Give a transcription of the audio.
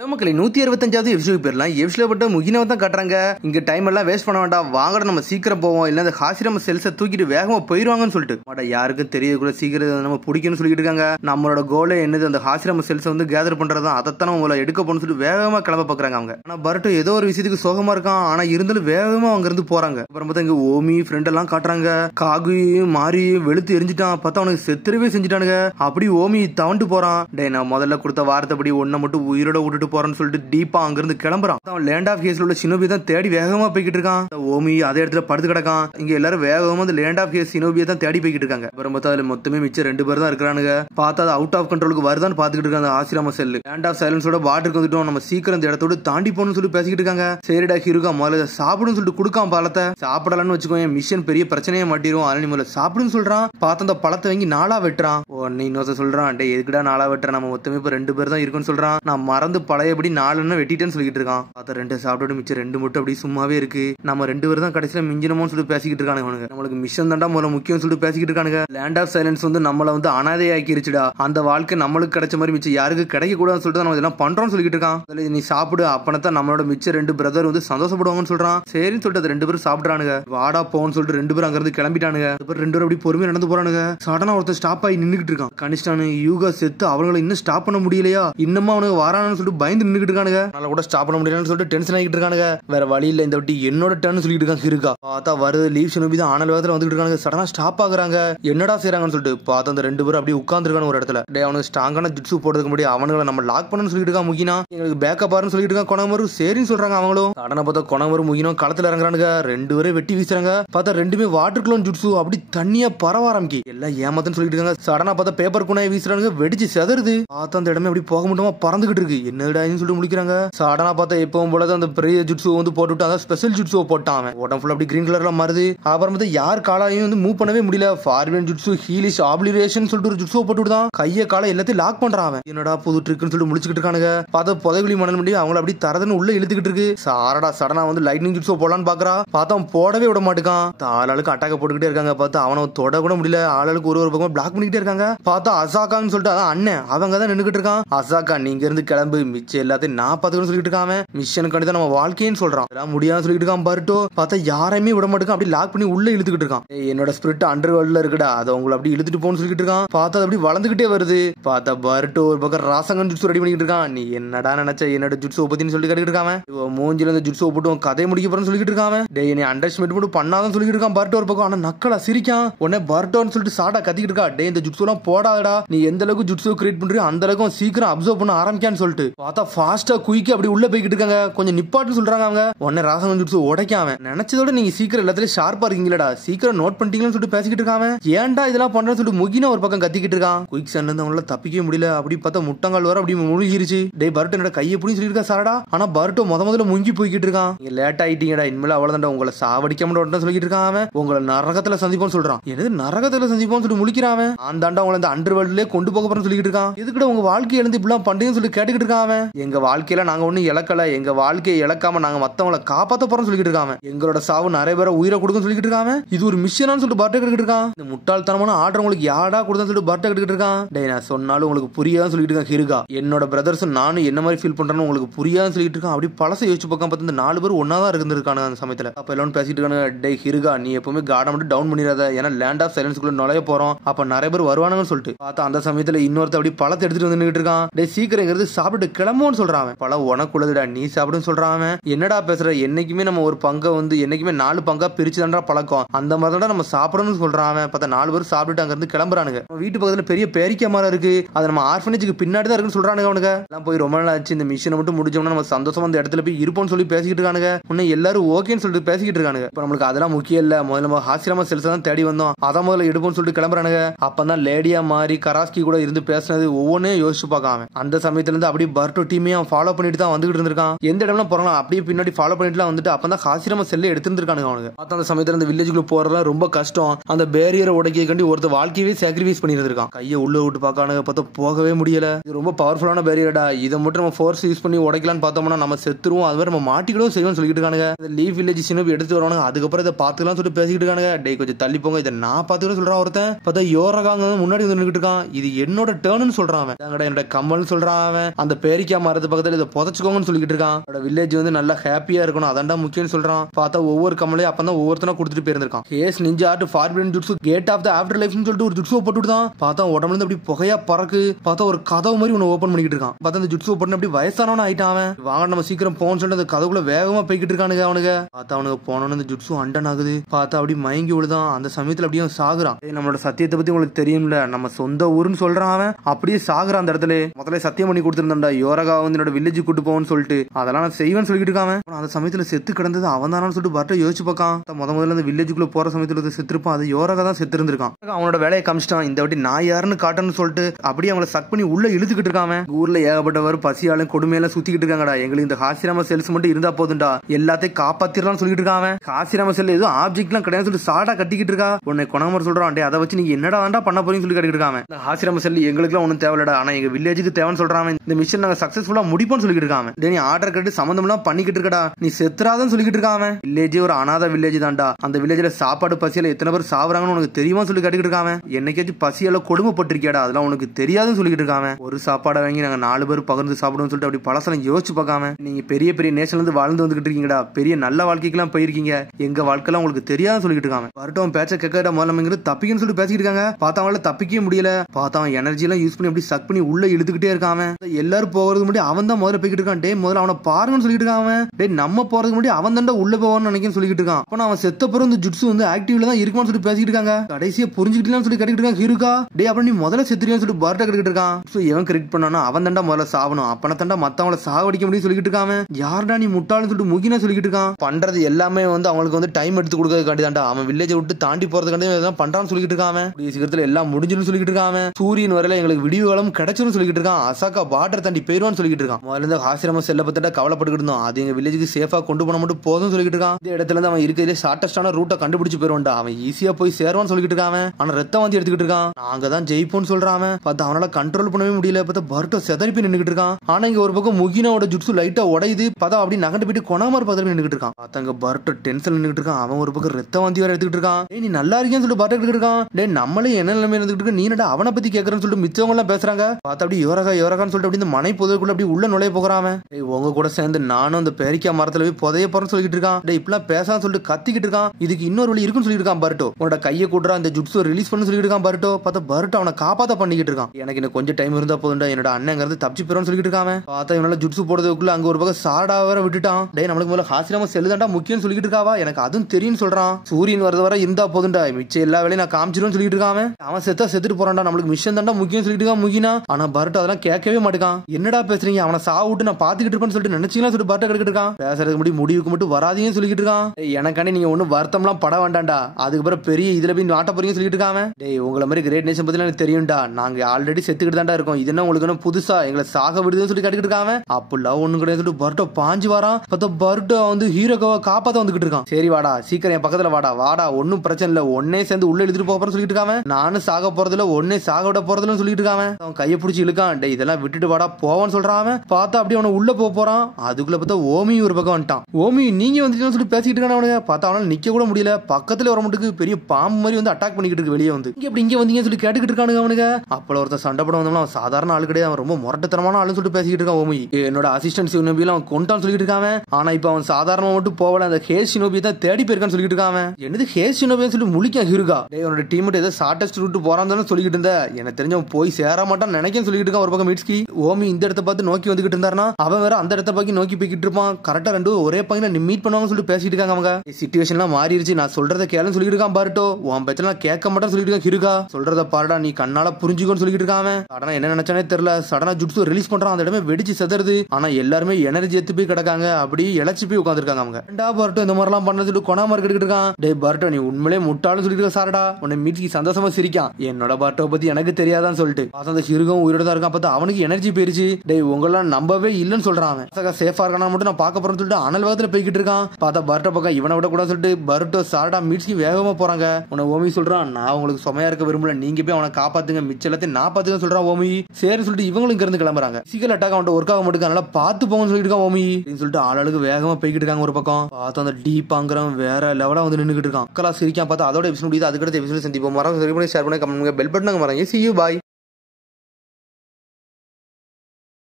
மக்களே 165வது எபிசோட் பேர்லாம் எபிசோட பட்ட முகினவை தான் காட்டுறாங்க. இங்க டைம் எல்லாம் வேஸ்ட் பண்ண வேண்டாம், வாங்கட நம்ம சீக்கிரம் போவோம், இல்ல அந்த ஹாசிரம செல்ஸை தூக்கிட்டு வேகமா போயிருவாங்கன்னு சொல்லிட்டு மாட்டா யாருக்கும் தெரியது கூட சீக்கிரம் நம்ம பிடிக்கணும்னு சொல்லிட்டு இருக்காங்க. நம்மளோட கோலே என்னது அந்த ஹாசிரம செல்ஸை வந்து கேதர் பண்றதா, அதைத்தான் உங்களை எடுக்க போன்னு சொல்லிட்டு வேகமா கிளம்ப பாக்குறாங்க அவங்க. ஆனா பரட்டு ஏதோ ஒரு விஷயத்துக்கு சோகமா இருக்கான், ஆனா இருந்தாலும் வேகமா அங்க இருந்து போறாங்க. அப்புறம் பார்த்தா இங்க ஓமி ஃப்ரெண்ட் எல்லாம் காட்டுறாங்க. காகுயும் மாரியும் வெளுத்து எரிஞ்சிட்டான், பார்த்தா அவனுக்கு செத்துறவே செஞ்சுட்டானுங்க. அப்படி ஓமி தவண்டு போறான். டே நான் முதல்ல கொடுத்த வார்த்தைப்படி ஒன்ன மட்டும் உயிரோட விட்டுட்டு போறேன்னு சொல்லிட்டு டீப்பா அங்க இருந்து கிளம்புறான். அவன் லேண்ட் ஆஃப் கேஸ்ல உள்ள சினோபி தான் தேடி வேகமா போய்கிட்டு இருக்கான். ஓமி அதே இடத்துல படுத்து கிடக்கான். இங்க எல்லாரும் வேகமா அந்த லேண்ட் ஆஃப் கேஸ் சினோபியை தான் தேடி போய்கிட்டு இருக்காங்க. அப்புறம் பார்த்தா அதுல மொத்தமே மிச்சம் 2 பேர் தான் இருக்கானுங்க. பார்த்தா அது அவுட் ஆஃப் கண்ட்ரோலுக்கு வருதான்னு பாத்துக்கிட்டு இருக்காங்க. ஆசிரம செல்லு லேண்ட் ஆஃப் சைலன்ஸோட வாட்டருக்கு வந்துட்டோம், நம்ம சீக்கிரம் இந்த இடத்தோட தாண்டி போகணும்னு சொல்லி பேசிக்கிட்டு இருக்காங்க. சரிடா ஹீரோகா முதல்ல சாப்பிடுன்னு சொல்லிட்டு கொடுக்கான் பழத்தை. சாப்பிடலான்னு வச்சுக்கோங்க, மிஷன் பெரிய பிரச்சனையே மாட்டிரும். அதனால நீ முதல்ல சாப்பிடுன்னு சொல்றான். பார்த்த அந்த பழத்தை வாங்கி 4 வெட்டுறான். இன்னொரு சொல்றான், டே எதுக்குடா 4 வெட்டுற, நம்ம மொத்தமே இப்ப 2 பேர் தான் இருக்குன்னு சொல்றான். நான் மறந்து பழையபடி 4 வெட்டிட்டேன்னு சொல்லிட்டு இருக்கான். பார்த்தா 2 சாப்பிட்டு மிச்சம் 2 மட்டும் அப்படி சும்மாவே இருக்கு. நம்ம 2 பேர் தான் கடைசியில மிஞ்சினமோன்னு சொல்லி பேசிக்கிட்டு இருக்கானுங்க. நம்மளுக்கு மிஷன் தாண்டா முதல்ல முக்கியம் சொல்லிட்டு பேசிக்கிட்டு இருக்கானுங்க. லேண்ட் ஆஃப் சைலன்ஸ் வந்து நம்மள வந்து அனாதையாக்கிருச்சுடா, அந்த வாழ்க்கை நம்மளுக்கு கிடைச்ச மாதிரி மிச்சம் யாருக்கு கிடைக்க கூடாதுன்னு சொல்லிட்டு நம்ம இதெல்லாம் பண்றோம்னு சொல்லிட்டு இருக்கான். நீ சாப்பிடு, அப்பனத்தான் நம்மளோட மிச்சம் 2 பிரதர் வந்து சந்தோஷப்படுவாங்கன்னு சொல்றான். சரின்னு சொல்லிட்டு அது 2 பேரும் சாப்பிடுறானுங்க. வாடா போன்னு சொல்லிட்டு 2 பேரும் அங்க இருந்து கிளம்பிட்டானுங்க. 2 பேரும் அப்படி பொறுமையா நடந்து போறானுங்க. சடனா ஒருத்தர் ஸ்டாப் ஆகி நின்னுகிட்டு இருக்கான். கனிஷ்டானு யூகா செத்து அவங்களை இன்னும் ஸ்டாப் பண்ண முடியலையா, இன்னமும் அவனுக்கு வாரானு சொல்லிட்டு பயந்து நின்னுகிட்டு இருக்கானுங்க. அதனால கூட ஸ்டாப் பண்ண முடியலன்னு சொல்லிட்டு டென்ஷன் ஆகிட்டு இருக்கானுங்க. வேற வழி இல்ல, இந்த வட்டி என்னோட டர்ன் சொல்லிட்டு இருக்காங்க. இருக்கா பார்த்தா வருது லீவ் சினோபி தான் ஆனல் வேகத்துல வந்துட்டு இருக்காங்க. சடனா ஸ்டாப் ஆகுறாங்க. என்னடா செய்யறாங்கன்னு சொல்லிட்டு பார்த்தா அந்த 2 பேரும் அப்படியே உட்கார்ந்துருக்காங்க ஒரு இடத்துல. டே அவனுக்கு ஸ்ட்ராங்கான ஜுட்சு போடுறதுக்கு முடியும், அவங்களை நம்ம லாக் பண்ணணும்னு சொல்லிட்டு இருக்கான். முகினா எங்களுக்கு பேக்கப் ஆறுன்னு சொல்லிட்டு இருக்கான். கொனமரு சரின்னு சொல்றாங்க. அவங்களும் சடனா பார்த்தா கொனமரு முகினும் களத்துல இறங்குறானுங்க. 2 பேரும் வெட்டி வீசுறாங்க. பார்த்தா 2மே வாட்டர் க்ளோன் ஜுட்சு அப்படி தண்ணியா பரவ ஆரம்பிக்கி எல்லாம் ஏமாத்துன்னு சொல்லிட்டு இருக்காங்க. சடனா பார்த்தா பேப்பர் குனாய் வீசுறானுங்க, வெடிச்சு செதறுது. பார்த்தா அந்த இடமே அப்படி போக முடியுமா பறந்துகிட்டு இருக்கு. என்னடான்னு சொல்லிட்டு முடிக்கிறாங்க. சடனா பார்த்தா எப்பவும் போல அந்த பெரிய ஜுட்சு வந்து போட்டுவிட்டு அதான் ஸ்பெஷல் ஜுட்சு போட்டான். உடம்பு ஃபுல்லா அப்படி கிரீன் கலர்ல மாறுது. அப்புறம் வந்து யார் காலையும் வந்து மூவ் பண்ணவே முடியல. ஃபார்வர்ட் ஜுட்சு ஹீலிஷ் ஆப்ளிரேஷன் சொல்லிட்டு ஒரு ஜுட்சு போட்டுவிட்டான். கையை காலை எல்லாத்தையும் லாக் பண்றான். என்னடா புது ட்ரிக்னு சொல்லிட்டு முடிச்சுக்கிட்டு இருக்கானுங்க. பார்த்தா புதைகுழி மணல் பண்ணி அவங்கள அப்படி தரதுன்னு உள்ள இழுத்துக்கிட்டு இருக்கு. சாரடா சடனா வந்து லைட்னிங் ஜுட்சு போடலான்னு பாக்குறா. பார்த்தா போடவே விட மாட்டேக்கான். ஆளாளுக்கு அட்டாக்க போட்டுக்கிட்டே இருக்காங்க. பார்த்தா அவனை தொட கூட முடியல. ஆளாளுக்கு ஒரு பக்கம் பிளாக் பண்ணிக்கிட்டே இருக்காங்க. பார்த்தா அசாக்கான்னு சொல்லிட்டு அதான் அண்ணன் அவங்க தான் நின்னுகிட்டு இருக்கான். அசாக்கா நீங்க இருந்து கிளம்பு, மிச்சம் எல்லாத்தையும் நான் பாத்துக்கணும்னு சொல்லிட்டு இருக்கான். மிஷனுக்கு தான் நம்ம வாழ்க்கைன்னு சொல்றான். முடியாது சொல்லிட்டு இருக்கான். பர்ட்டோ பார்த்தா யாரையுமே விட மாட்டேங்க, அப்படி லாக் பண்ணி உள்ள இழுத்துக்கிட்டு இருக்கான். என்னோட ஸ்பிரிட் அண்டர் வேர்ல்ட்ல இருக்குடா, அதை உங்களை அப்படி இழுத்துட்டு போன்னு சொல்லிட்டு இருக்கான். பார்த்தா அப்படி வளர்ந்துகிட்டே வருது. பார்த்தா பர்ட்டோ ஒரு பக்கம் ராசங்கன் ஜுட்சு ரெடி பண்ணிட்டு இருக்கான். நீ என்னடா நினைச்ச என்னோட ஜுட்சு பத்தின்னு சொல்லி கேட்டுட்டு இருக்கான். மூஞ்சில இந்த ஜுட்சு போட்டு கதை முடிக்க போறேன்னு சொல்லிட்டு இருக்கான். டேய் நீ அண்டர்ஸ்டிமேட் மட்டும் பண்ணாதான் சொல்லிட்டு இருக்கான் பர்ட்டோ ஒரு பக்கம். ஆனா நக்கலா சிரிக்கான். உடனே பர்ட்டோன்னு சொல்லிட்டு சாடா கத்திக்கிட்டு இருக்கா. டே இந்த ஜுட்சு எல்லாம் போடாதடா, நீ எந்த அளவுக்கு ஜுட்சு கிரியேட் பண்றியோ அந்த அளவுக்கு சீக்கிரம் அப்சர்வ் பண்ண ஆரம்பிக்கான்னு சொல்லிட்டு பார்த்தா ஃபாஸ்டா குயிக்கா அப்படி உள்ள போய்கிட்டு இருக்காங்க. கொஞ்சம் நிப்பாட்டுன்னு சொல்றாங்க அவங்க. உடனே ராசங்கன் ஜுட்சு உடைக்காம நினைச்சதோட நீங்க சீக்கிரம் எல்லாத்துலயும் ஷார்ப்பா இருக்கீங்களா, சீக்கிரம் நோட் பண்ணிட்டீங்கன்னு சொல்லிட்டு பேசிக்கிட்டு இருக்காங்க. ஏன்டா இதெல்லாம் பண்றேன்னு சொல்லிட்டு முகினா ஒரு பக்கம் கத்திக்கிட்டு இருக்கான். குயிக் சன்ல இருந்து அவங்களால தப்பிக்கவே முடியல. அப்படி பார்த்தா முட்டங்கால் வர அப்படி முழுகிருச்சு. டேய் பர்ட்டோ என்னோட கையை பிடின்னு சொல்லிட்டு இருக்கா சாரடா. ஆனா பர்ட்டோ முதல்ல முங்கி போய்கிட்டு இருக்கான். நீங்க லேட் ஆயிட்டீங்கடா, இனிமேல் அவ்வளவுதான்டா, உங்களை சாவடிக்காம சொல்லிட்டு இருக்கான். உங்களை நரகத்துல சந்திப்போம்னு சொல்றான். என்னது நரகத்துல சந்திப்போம்னு சொல்லி முழிக்கிறான். அந்த ஆண்டா உங்களை அந்த அண்டர் வேர்ல்ட்லயே கொண்டு போக போறேன்னு சொல்லிட்டு இருக்கான். எதுக்குடா உங்க வாழ்க்கையில இருந்து இப்படிலாம் பண்றீங்கன்னு சொல்லி கேட்டுக்கிட்டு இருக்கான். எங்க வாழ்க்கையில நாங்க ஒண்ணு இழக்கல, எங்க வாழ்க்கையை இழக்காம நாங்க மத்தவங்களை காப்பாத்த போறோம்னு சொல்லிட்டு இருக்காங்க. எங்களோட சாவு நிறைய பேரை உயிரை கொடுக்க சொல்லிட்டு இருக்காங்க. இது ஒரு மிஷனான்னு சொல்லிட்டு பர்ட்டோ கேட்டுக்கிட்டு இருக்கான். இந்த முட்டாள்தனமான ஆர்டர் உங்களுக்கு யாரா கொடுத்தான்னு சொல்லிட்டு பர்ட்டோ கேட்டுக்கிட்டு இருக்கான். டேய் நான் சொன்னாலும் உங்களுக்கு புரியாதுன்னு சொல்லிட்டு இருக்கான். ஹிருகா என்னோட பிரதர்ஸ் நானும் என்ன மாதிரி ஃபீல் பண்றேன்னு உங்களுக்கு புரியாதுன்னு சொல்லிட்டு இருக்கான். அப்படி பழச யோசிச்சு பார்க்க பார்த்து இந்த 4 பேர் ஒன்னா தான் இருந்திருக்காங்க அந்த சமயத்துல. அப்ப எல்லாம் பேசிட்டு இருக்காங்க. டேய் ஹிருகா நீ எப்பவுமே கார்டை மட்டும் டவுன் பண்ணிடாத, ஏன்னா லேண்ட் ஆஃப் சைலன்ஸ்குள்ள நுழைய போறோம், அப்ப நிறைய பேர் வருவானுங்கன்னு சொல்லிட்டு பார்த்தா அந்த சமயத்துல இன்னொருத்த அப்படி பழத்தை எடுத்துட்டு வந்து நின்னுட்டு இருக்கான். டேய் சீக்கிரம் சாப்பிட்டு கிளம்புன்னு சொல்றான். பழம் உனக்குள்ளதுடா, நீ சாப்பிடுன்னு சொல்றான். என்னடா பேசுற, என்னைக்குமே நம்ம ஒரு பங்கை வந்து என்னைக்குமே 4 பங்கா பிரிச்சு தான்டா பழக்கம், அந்த மாதிரி தான் நம்ம சாப்பிடணும்னு சொல்றான். பார்த்தா 4 பேர் சாப்பிட்டு அங்க இருந்து கிளம்புறானுங்க. வீட்டு பக்கத்துல பெரிய பேரிக்கை மரம் இருக்கு, அது நம்ம ஆர்ஃபனேஜுக்கு பின்னாடி தான் இருக்குன்னு சொல்றானுங்க. அவனுங்க எல்லாம் போய் ரொம்ப நாள் ஆச்சு, இந்த மிஷனை மட்டும் முடிச்சோம்னா நம்ம சந்தோஷமா அந்த இடத்துல போய் இருப்போம்னு சொல்லி பேசிக்கிட்டு இருக்கானுங்க. உன்னை எல்லாரும் ஓகேன்னு சொல்லிட்டு பேசிக்கிட்டு இருக்கானுங்க. இப்ப நம்மளுக்கு அதெல்லாம் முக்கியம் இல்ல, முதல்ல நம்ம ஹாசிரம செல்ஸ் தான் தேடி வந்தோம், அதை முதல்ல எடுப்போம்னு சொல்லிட்டு கிளம்புறானுங்க. அப்பதான் லேடியா மாறி கராஸ்கி கூட இருந்து பேசினது ஒவ்வொன்னே யோசிச்சு பார்க்காம அந்த சமயத்துல இருந்து அப்படியே பர்ட்டோ டீமையும் ஃபாலோ பண்ணிட்டு தான் வந்துகிட்டு இருந்திருக்கான். எந்த இடம்லாம் போறோம் அப்படியே பின்னாடி ஃபாலோ பண்ணிட்டுலாம் வந்துட்டு அப்பதான் ஹாசிரம செல்ல எடுத்துருக்கானுங்க அவனுக்கு. அந்த சமயத்துல இந்த வில்லேஜுக்குள்ள போறதுலாம் ரொம்ப கஷ்டம். அந்த பேரியரை உடைக்க கண்டி ஒருத்தர் வாழ்க்கையவே சாக்ரிஃபைஸ் பண்ணி இருந்திருக்கான். கையை உள்ள விட்டு பார்க்கானுங்க, பார்த்தா போகவே முடியல. இது ரொம்ப பவர்ஃபுல்லான பேரியரடா, இதை மட்டும் நம்ம ஃபோர்ஸ் யூஸ் பண்ணி உடைக்கலான்னு பார்த்தோம்னா நம்ம செத்துருவோம், அதுவரை நம்ம மாட்டிக்கிடும் செய்வோம்னு சொல்லிட்டு இருக்கானுங்க. லீவ் வில்லேஜ் சினோபி எடுத்து வருவானுங்க. அதுக்கப்புறம் இதை பார்த்துக்கலாம் சொல்லிட்டு பேசிக்கிட்டு இருக்கானுங்க. டே கொஞ்சம் தள்ளி போங்க, இதை நான் பார்த்துக்கணும் சொல்றான் ஒருத்தன். பார்த்தா யோரகாங்க முன்னாடி வந்து நின்னுட்டு இருக்கான். இது என்னோட டேர்ன்னு சொல்றான். என்னோட கம்மல்னு சொல்றான். அந்த பேரிக்க பேரிக்கா மரத்து பக்கத்துல இதை புதைச்சுக்கோங்கன்னு சொல்லிட்டு இருக்கான். வில்லேஜ் வந்து நல்லா ஹாப்பியா இருக்கணும் அதான்டா முக்கியம் சொல்றான். பார்த்தா ஒவ்வொரு கமலையும் அப்பதான் ஒவ்வொருத்தனா கொடுத்துட்டு போயிருந்திருக்கான். கேஸ் ninja art forbidden jutsu gate of the after லைஃப்னு சொல்லிட்டு ஒரு ஜுட்சுவை போட்டுதான். பார்த்தா உடம்புல இருந்து அப்படி புகையா பறக்கு. பார்த்தா ஒரு கதவு மாதிரி ஒன்னு ஓபன் பண்ணிட்டு இருக்கான். பார்த்தா அந்த ஜுட்சுவை போட்டு அப்படி வயசானவன ஆயிட்டான் அவன். வாங்க நம்ம சீக்கிரம் போன்னு சொல்லிட்டு அந்த கதவுக்குள்ள வேகமா போய்கிட்டு இருக்கானுங்க அவனுங்க. பார்த்தா அவனுக்கு போனோன்னு அந்த ஜுட்சு அண்டன் ஆகுது. பார்த்தா அப்படி மயங்கி விழுதான். அந்த சமயத்துல அப்படியே சாகுறான். நம்மளோட சத்தியத்தை பத்தி உங்களுக்கு தெரியும்ல, நம்ம சொந்த ஊருன்னு சொல்றான் அவன். அப்படியே சாகுறான் அந்த இடத்துல. முதல்ல சத்தியம் பண்ணி கொடுத்திருந்தான்டா யோரகா வந்து என்னோட வில்லேஜ் கூட்டு போவோன்னு சொல்லிட்டு. அதெல்லாம் நான் செய்வேன்னு சொல்லிட்டு இருக்கான். அந்த சமயத்துல செத்து கிடந்தது அவன் தானு சொல்லிட்டு பர்ட்ட யோசிச்சு பார்க்கான். முதல்ல அந்த வில்லேஜுக்குள்ள போற சமயத்துல செத்துருப்பான். அது யோரகா தான் செத்து இருந்திருக்கான். அவனோட வேலையை காமிச்சிட்டான். இந்த வாட்டி நான் யாருன்னு காட்டணும்னு சொல்லிட்டு அப்படியே அவங்களை சக் பண்ணி உள்ள இழுத்துக்கிட்டு இருக்கான். ஊர்ல ஏகப்பட்டவர் பசியாலும் கொடுமையெல்லாம் சுத்திக்கிட்டு இருக்காங்கடா. எங்களுக்கு இந்த ஹாசிராம செல்ஸ் மட்டும் இருந்தா போதும்டா, எல்லாத்தையும் காப்பாத்திரலாம் சொல்லிட்டு இருக்கான். ஹாசிராம செல் எதுவும் ஆப்ஜெக்ட் எல்லாம் கிடையாது சொல்லிட்டு சாடா கட்டிக்கிட்டு இருக்கா. உன்னை கொணமர் சொல்றான், அதை வச்சு நீங்க என்னடா வேண்டா பண்ண போறீங்கன்னு சொல்லி கட்டிக்கிட்டு இருக்கான். இந்த ஹாசிராம செல் எங்களுக்கு எல்லாம் ஒன்னும் தேவையில்லடா, ஆனா எங்க வில்லேஜுக்கு தேவைன்னு சொல்றான். இந்த மிஷன் நாங்க சக்சஸ்ஃபுல்லா முடிப்போம்னு சொல்லிட்டு இருக்கான். நீ ஆர்டர் கட்டி சம்பந்தம் எல்லாம் பண்ணிக்கிட்டு இருக்கடா, நீ செத்துறாதன்னு சொல்லிட்டு இருக்கான். வில்லேஜ் ஒரு அனாத வில்லேஜ் தான்டா. அந்த வில்லேஜ்ல சாப்பாடு பசியில எத்தனை பேர் சாவறாங்கன்னு உனக்கு தெரியுமா சொல்லி கட்டிக்கிட்டு இருக்கான். என்னைக்காச்சும் பசியால கொடுமைப்பட்டிருக்கியாடா, அதெல்லாம் உனக்கு தெரியாதுன்னு சொல்லிட்டு இருக்கான். ஒரு சாப்பாடை வாங்கி நாங்க 4 பேர் பகிர்ந்து சாப்பிடுவோம் சொல்லிட்டு அப்படி பழசெல்லாம் யோசிச்சு பார்க்காம, நீங்க பெரிய பெரிய நேஷன்ல இருந்து வாழ்ந்து வந்துகிட்டு இருக்கீங்கடா, பெரிய நல்ல வாழ்க்கைக்கெல்லாம் போயிருக்கீங்க, எங்க வாழ்க்கைலாம் உங்களுக்கு தெரியாதுன்னு சொல்லிட்டு இருக்காங்க. வரட்டும் பேச்ச கேட்கடா முதல்ல தப்பிக்கன்னு சொல்லிட்டு பேசிக்கிட்டு இருக்காங்க. பார்த்தா அவங்கள தப்பிக்கவே முடியல. பார்த்தா அவன் எனர்ஜி எல்லாம் யூஸ் பண்ணி அப்படி சக் பண்ணி உள்ள இழுத்துக்கிட்டே இருக்காம. எல்லாரும் போறது முன்னாடி அவன் தான் முதல்ல போய்கிட்டு இருக்கான். டே முதல்ல அவனை பாருங்கன்னு சொல்லிட்டு இருக்கான். டே நம்ம போறதுக்கு முன்னாடி அவன் தான்டா உள்ள போவான்னு நினைக்கிறேன் சொல்லிட்டு இருக்கான். அப்ப அவன் செத்த பிறகு இந்த ஜுட்சு வந்து ஆக்டிவ்ல தான் இருக்குமான்னு சொல்லிட்டு பேசிக்கிட்டு இருக்காங்க. கடைசியா புரிஞ்சுக்கிட்டேன்னு சொல்லி கட்டிக்கிட்டு இருக்காங்க. ஹீரோகா டே அப்புறம் நீ முதல்ல செத்துறியான்னு சொல்லிட்டு பார்ட்ட கட்டிக்கிட்டு இருக்கான். சோ எவன் கரெக்ட் பண்ணானோ அவன் தான்டா முதல்ல சாவணும், அப்பனா தான்டா மத்தவங்கள சாவடிக்க முடியும் சொல்லிட்டு இருக்கான். யாருடா நீ முட்டாள்னு சொல்லிட்டு முகினா சொல்லிட்டு இருக்கான். பண்றது எல்லாமே வந்து அவங்களுக்கு வந்து டைம் எடுத்து கொடுக்கறதுக்காண்டி தான்டா, அவன் வில்லேஜை விட்டு தாண்டி போறதுக்காண்டி எல்லாம் பண்றான்னு சொல்லிட்டு இருக்கான். சீக்கிரத்துல எல்லாம் முடிஞ்சுன்னு சொல்லிட்டு இருக்கான். சூரியன் வரையில எங்களுக்கு விடிவு காலம் கிடைச்சுன்னு சொல்லிட்டு இருக்கான். அசாக்கா பார்டர் தாண்டி போயிருவான்னு சொல்லிட்டு இருக்கான். முதல்ல இருந்து ஹாசிரம செல்ல பத்திட்ட கவலைப்பட்டுக்கிட்டு இருந்தோம், அது எங்க வில்லேஜுக்கு சேஃபா கொண்டு போன மட்டும் போதும் சொல்லிட்டு இருக்கான். இந்த இடத்துல இருந்து அவன் இருக்கிறதுல ஷார்டஸ்டான ரூட்டை கண்டுபிடிச்சு போயிருவான்டா, அவன் ஈஸியா போய் சேருவான்னு சொல்லிட்டு இருக்கான். ஆனா ரத்தம் வந்து எடுத்துக்கிட்டு இருக்கான். நாங்க தான் ஜெயிப்போம்னு சொல்றான். பார்த்தா அவனால கண்ட்ரோல் பண்ணவே முடியல. பார்த்தா பர்ட்டோ செதறிப்பி நின்னுட்டு இருக்கான். ஆனா இங்க ஒரு பக்கம் முகினாவோட ஜுட்சு லைட்டா உடையுது. பார்த்தா அப்படி நகண்டு போயிட்டு கொணாமர் பதவி நின்னுட்டு இருக்கான். பார்த்தாங்க பர்ட்டோ டென்ஷன் நின்னுட்டு இருக்கான். அவன் ஒரு பக்கம் ரத்தம் வந்து வேற எடுத்துக்கிட்டு இருக்கான். நீ நல்லா இருக்கேன்னு சொல்லிட்டு பர்ட்டோ எடுத்துக்கிட்டு இருக்கான். டே நம்மளே என்ன நிலைமை இருந்துட்டு இருக்கு, நீ என்னடா அவனை பத்தி கேட்கறன்னு சொல்லிட்டு மிச்சவங்க எல்லாம் பேசுறாங்க. பார்த்தா அப்படி யோரகான்னு சொல்லிட்டு அப்படி இந்த மனை புதைக்குள்ள அப்படி உள்ள நுழைய போகிறான். உங்க கூட சேர்ந்து நானும் அந்த பேரிக்கா மரத்துல போய் புதைய போறேன்னு சொல்லிட்டு இருக்கான். டே இப்பெல்லாம் பேசான்னு சொல்லிட்டு கத்திக்கிட்டு இருக்கான். இதுக்கு இன்னொரு வழி இருக்குன்னு சொல்லிட்டு இருக்கான் பர்ட்டோ. உன்னோட கையை கூட்டுறா இந்த ஜுட்சு ரிலீஸ் பண்ணு சொல்லிட்டு இருக்கான் பர்ட்டோ. பார்த்தா பர்ட்டோ அவனை காப்பாத்த பண்ணிக்கிட்டு இருக்கான். எனக்கு இன்னும் கொஞ்சம் டைம் இருந்தா போதும்டா, என்னோட அண்ணங்கிறது தப்பிச்சு போறோம்னு சொல்லிட்டு இருக்கான். பார்த்தா இவனால ஜுட்சு போடுறதுக்குள்ள அங்க ஒரு பக்கம் சாடா வேற விட்டுட்டான். டே நம்மளுக்கு முதல்ல ஹாசிராம செல்லுதாண்டா முக்கியம் சொல்லிட்டு இருக்காவா, எனக்கு அதுவும் தெரியும் சொல்றான். சூரியன் வரது வர இருந்தா போதும்டா, மிச்சம் எல்லா வேலையும் நான் காமிச்சிருவேன்னு சொல்லிட்டு இருக்கான். அவன் செத்துட்டு போறான்டா, நம்மளுக்கு மிஷன் தாண்டா முக்கியம் சொல்லிட்டு இருக்கான் முகினா. ஆனா பர்ட்டோ அதெல்லாம் கேட்கவே மாட்டான். என்னடா பேசுறீங்க, அவனை சாவு விட்டு நான் பாத்துக்கிட்டு இருப்பேன்னு சொல்லிட்டு நினைச்சீங்களா சொல்லிட்டு பர்ட்டோ கிட்ட இருக்கான். பேசுறதுக்கு முடிவுக்கு மட்டும் வராதீங்கன்னு சொல்லிட்டு இருக்கான். எனக்காண்டி நீங்க ஒன்னும் வருத்தம்லாம் பட வேண்டாம்டா, அதுக்கப்புறம் பெரிய இதுல போய் நாட்ட போறீங்கன்னு சொல்லிட்டு இருக்கான். டேய் உங்களை மாதிரி கிரேட் நேஷன் பத்தி எனக்கு தெரியும்டா, நாங்க ஆல்ரெடி செத்துக்கிட்டு தான்டா இருக்கோம், இது என்ன உங்களுக்கு புதுசா எங்களை சாக விடுதுன்னு சொல்லி கட்டிக்கிட்டு இருக்காங்க. அப்பெல்லாம் ஒண்ணு கிடையாது சொல்லிட்டு பர்ட்டோ பாஞ்சு வரான். பார்த்தா பர்ட்டோ வந்து ஹீரோவை காப்பாத்த வந்துகிட்டு இருக்கான். சரி வாடா சீக்கிரம் என் பக்கத்துல வாடா ஒன்னும் பிரச்சனை இல்ல, ஒன்னே சேர்ந்து உள்ள எழுதிட்டு போறேன்னு சொல்லிட்டு இருக்காங்க. நானும் சாக போறதுல ஒன்னே சாக விட போறதுன்னு சொல்லிட்டு இருக்காங்க. அவன் கையை பிடிச்சி இழுக்கான். டே இதெல்லாம் விட்டுட்டு வாடா போவான்னு சொல்றான். பார்த்தா அப்படி அவனை உள்ள போறான். அதுக்குள்ள பார்த்தா ஓமி ஒரு பக்கம் வந்துட்டான். ஓமி நீங்க வந்துட்டு சொல்லிட்டு பேசிட்டு இருக்கான். அவனுக்கு பார்த்தா அவனால நிக்க கூட முடியல. பக்கத்துல வர மட்டுக்கு பெரிய பாம்பு மாதிரி வந்து அட்டாக் பண்ணிக்கிட்டு இருக்கு வெளியே வந்து. இங்க வந்தீங்கன்னு சொல்லி கேட்டுக்கிட்டு இருக்கானுங்க அவனுக்கு. அப்பல ஒருத்தர் சண்டை போட வந்தவன் அவன் சாதாரண ஆளு கிடையாது, அவன் ரொம்ப முரட்டத்தனமான ஆளுன்னு சொல்லிட்டு பேசிக்கிட்டு இருக்கான். ஓமி என்னோட அசிஸ்டன்ட் சினோபியில அவன் கொண்டான்னு சொல்லிட்டு இருக்கான். ஆனா இப்ப அவன் சாதாரணமா மட்டும் போகல, அந்த ஹேஸ் சினோபி தான் தேடி போயிருக்கான்னு சொல்லிட்டு இருக்கான். என்னது ஹேஸ் சினோபின்னு சொல்லி முழிக்க ஹீரோகா. அவனோட டீம் ஏதோ ஷார்டஸ்ட் ரூட் போறான்னு சொல்லிட்டு இருந்த, எனக்கு தெரிஞ்சவன் போய் சேர மாட்டான் நினைக்கன்னு சொல்லிட்டு இருக்கான். ஒரு பக்கம் மிட்ஸ்கி ஓமி இந்த இடத்த பார்த்து நோக்கி வந்துகிட்டு இருந்தாருன்னா அவன் வேற அந்த இடத்த பார்த்து நோக்கி போய்கிட்டு இருப்பான். கரெக்டா ரெண்டு ஒரே பையனை மீட் பண்ணுவாங்கன்னு சொல்லிட்டு பேசிட்டு இருக்காங்க. அவங்க சிச்சுவேஷன்லாம் மாறிடுச்சு, நான் சொல்றத கேளுன்னு சொல்லிட்டு இருக்கான். பர்ட்டோ உன் பிரச்சனை கேட்க மாட்டேன்னு சொல்லிட்டு இருக்கான். ஹீரோகா சொல்றத பாருடா, நீ கண்ணால புரிஞ்சுக்கோன்னு சொல்லிட்டு இருக்கான். சடனா என்ன நினைச்சானே தெரியல, சடனா ஜுட்சு ரிலீஸ் பண்றான். அந்த இடமே வெடிச்சு செதறது. ஆனா எல்லாருமே எனர்ஜி எடுத்து போய் கிடக்காங்க, அப்படியே இழைச்சு போய் உட்காந்துருக்காங்க. அவங்க ரெண்டா பர்ட்டோ இந்த மாதிரி எல்லாம் பண்ணது கொணாம இருக்கிட்டு இருக்கான். டே பர்ட்டோ நீ உண்மையிலே முட்டாள்னு சொல்லிட்டு இருக்க சாரடா. உன்னை மீட்கி சந்தோஷமா சிரிக்கான். என்னோட பர்ட்டோ பத்தி எனக்கு தெரியாதான்னு சொல்லிட்டு அந்த ஹீரோவும் உயிரோட தான் இருக்கான். பார்த்தா அவனுக்கு எனர்ஜி போயிருச்சு. டே உங்களெல்லாம் நம்பவே இல்லைன்னு சொல்றான். சேஃபா இருக்கான மட்டும் நான் பார்க்க போறேன்னு சொல்லிட்டு அனல் வேகத்துல போய்கிட்டு இருக்கான். பார்த்தா பர்ட்டோ பக்கம் இவனை விட கூட சொல்லிட்டு பர்ட்டோ சாரடா மீட்கி வேகமா போறாங்க. உன்னை ஓமி சொல்றான், நான் உங்களுக்கு சுமையா இருக்க விரும்பல, நீங்க போய் அவனை காப்பாத்துங்க, மிச்ச எல்லாத்தையும் நான் பாத்துக்க சொல்றான் ஓமி. சரி சொல்லிட்டு இவங்களும் இங்க இருந்து கிளம்புறாங்க. பிசிக்கல் அட்டாக் அவன் ஒர்க் ஆக மாட்டேங்க, அதனால பாத்து போங்கன்னு சொல்லிட்டு இருக்கான் ஓமி சொல்லிட்டு ஆளுக்கு வேகமா போய்கிட்டு இருக்காங்க. ஒரு பக்கம் பார்த்தா அந்த டீப்பாங்கிறவன் வேற லெவலா வந்து நின்னுகிட்டு இருக்கான். மக்களா சிரிக்கான். பார்த்தா அதோட எபிசோட் முடியுது. அதுக்கடுத்த எபிசோட் சந்திப்போம். மறக்காம ஷேர் பண்ணி கமெண்ட் பண்ணுங்க, பெல் பட்டன் மறங்க. See you, bye.